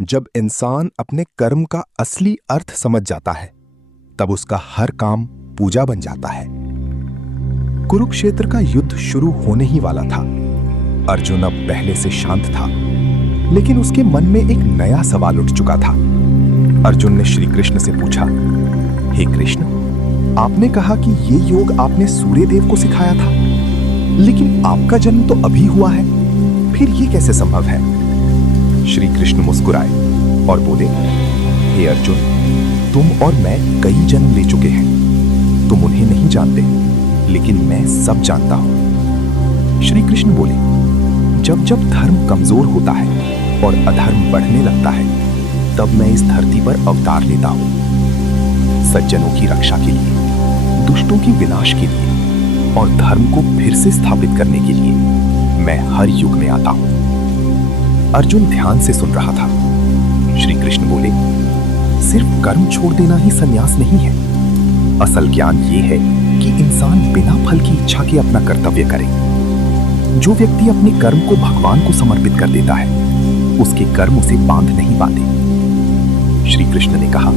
जब इंसान अपने कर्म का असली अर्थ समझ जाता है, तब उसका हर काम पूजा बन जाता है। कुरुक्षेत्र का युद्ध शुरू होने ही वाला था। अर्जुन अब पहले से शांत था, लेकिन उसके मन में एक नया सवाल उठ चुका था। अर्जुन ने श्री कृष्ण से पूछा, हे कृष्ण, आपने कहा कि ये योग आपने सूर्य देव को सिखाया था, लेकिन आपका जन्म तो अभी हुआ है, फिर ये कैसे संभव है? श्री कृष्ण मुस्कुराए और बोले, हे अर्जुन, तुम और मैं कई जन्म ले चुके हैं। तुम उन्हें नहीं जानते, लेकिन मैं सब जानता हूं। श्री कृष्ण बोले, जब जब धर्म कमजोर होता है और अधर्म बढ़ने लगता है, तब मैं इस धरती पर अवतार लेता हूं। सज्जनों की रक्षा के लिए, दुष्टों के विनाश के लिए और धर्म को फिर से स्थापित करने के लिए मैं हर युग में आता हूं। अर्जुन ध्यान से सुन रहा था। श्री कृष्ण बोले, सिर्फ कर्म छोड़ देना ही संन्यास नहीं है। असल ज्ञान ये है कि इंसान बिना फल की इच्छा के अपना कर्तव्य करे। जो व्यक्ति अपने कर्म को भगवान को समर्पित कर देता है, उसके कर्म उसे बांध नहीं पाते। श्री कृष्ण ने कहा,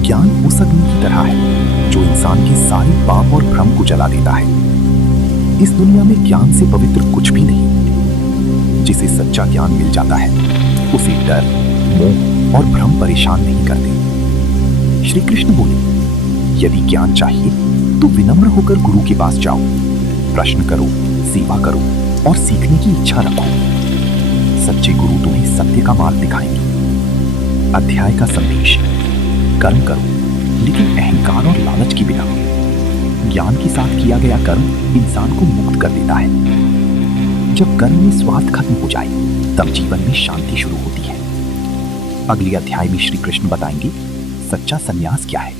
ज्ञान उस अग्नि की तरह है जो इंसान के सारे पाप और भ्रम को जला देता है। इस दुनिया में ज्ञान से पवित्र कुछ भी नहीं। जिसे सच्चा ज्ञान मिल जाता है, उसे डर, मोह और भ्रम परेशान नहीं करते। श्री कृष्ण बोले, यदि ज्ञान चाहिए तो विनम्र होकर गुरु के पास जाओ, प्रश्न करो, सेवा करो और सीखने की इच्छा रखो। सच्चे गुरु तुम्हें सत्य का मार्ग दिखाएंगे। अध्याय का संदेश, कर्म करो, लेकिन अहंकार और लालच के बिना। ज्ञान के साथ किया गया कर्म इंसान को मुक्त कर देता है। जब कर्म में स्वार्थ खत्म हो जाए, तब जीवन में शांति शुरू होती है। अगले अध्याय में श्री कृष्ण बताएंगे सच्चा संन्यास क्या है।